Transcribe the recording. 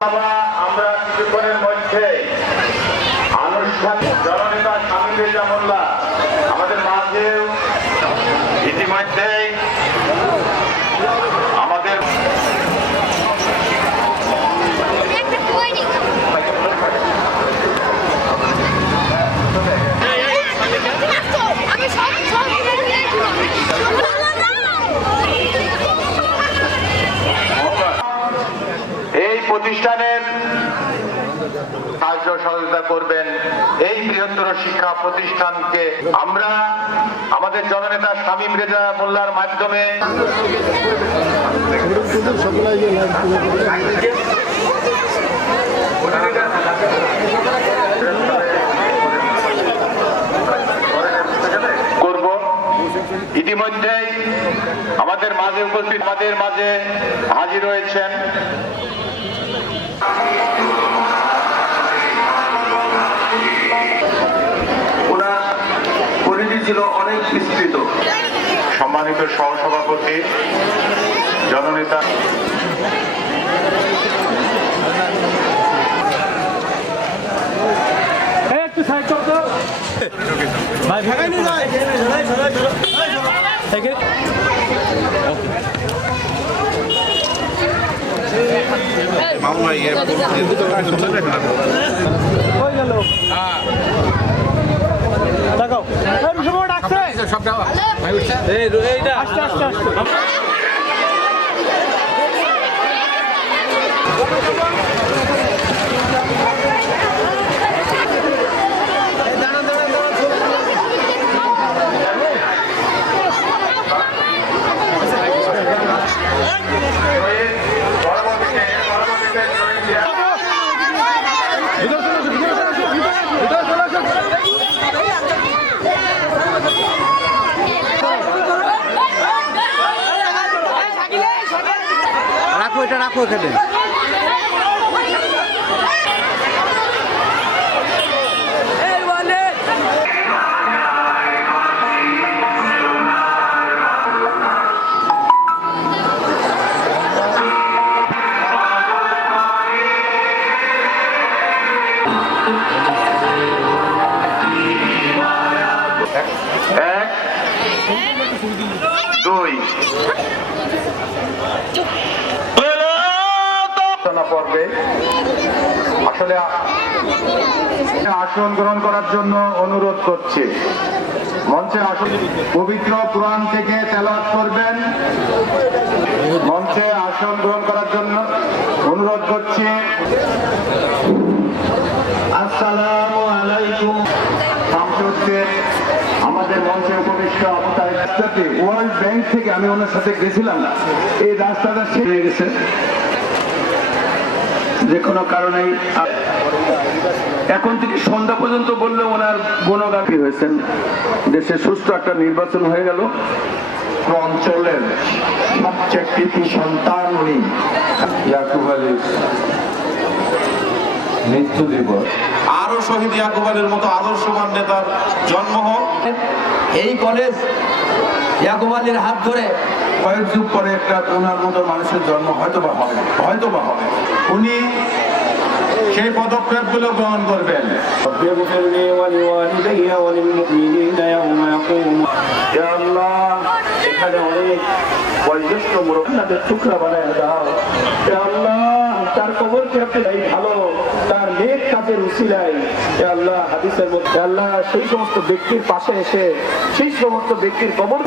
আমরা কিছুক্ষণের মধ্যে আনুষ্ঠানিক জননেতা স্বামী রেজা মোল্লা আমাদের মাঝে ইতিমধ্যেই আমাদের এই প্রতিষ্ঠানের সাহায্য সহযোগিতা করবেন। এই বৃহত্তর শিক্ষা প্রতিষ্ঠানকে আমরা আমাদের জননেতা শামীম রেজা মোল্লার মাধ্যমে করব। ইতিমধ্যেই আমাদের মাঝে উপস্থিত আমাদের মাঝে হাজির হয়েছেন ছিল অনেক বিস্তৃত। সম্মানিত সহসভাপতি জননেতা একটু সাইড করতো ভাই ভাগাই নিয়ে যায় মামলা ইয়ে হয়ে গেল লাগাও এই সময় ডাকছে সব দাও ভাই উঠছে এইটা আস্তে আস্তে আস্তে রাখো এটা রাখো এখানে পর্বে আসলে আসন গ্রহণ করার জন্য অনুরোধ করছি। মঞ্চে আসন পবিত্র কুরআন থেকে তেলাওয়াত করবেন। মঞ্চে আসন গ্রহণ করার জন্য অনুরোধ করছি। আসসালামু আলাইকুম। আমাদের মঞ্চে উপবিষ্ট ওয়ার্ল্ড ব্যাংক থেকে আমি ওনার সাথে গেছিলাম না, এই রাস্তাটা শেষ হয়ে গেছে যে কোনো কারণেই। এখন থেকে সন্ধ্যা পর্যন্ত বললে ওনার গুণগামী হয়েছেন। দেশে সুষ্ঠু একটা নির্বাচন হয়ে গেল। অঞ্চলের সবচেয়ে কৃতি সন্তান উনি ইয়াকুব আলীর মৃত্যু দিবস। আরো শহীদ ইয়াকুব আলীর মতো আদর্শবান নেতার জন্ম হোক। এই কলেজ ইয়াকুব আলীর হাত ধরে কয়েক যুগ পরে একটা ওনার মতো মানুষের জন্ম হয়তো বা হবে। উনি সেই পদক্ষেপগুলো গ্রহণ করবেন। এখানে অনেক বয়োজ্যেষ্ঠ মুরব্বীদের টুকরা বানায় দাও আল্লাহ। তার কবরকে আপনি ভালো, তার নেক কাজের উসিলায় আল্লাহ হাদিসের মধ্যে আল্লাহ সেই সমস্ত ব্যক্তির পাশে এসে সেই সমস্ত ব্যক্তির কবর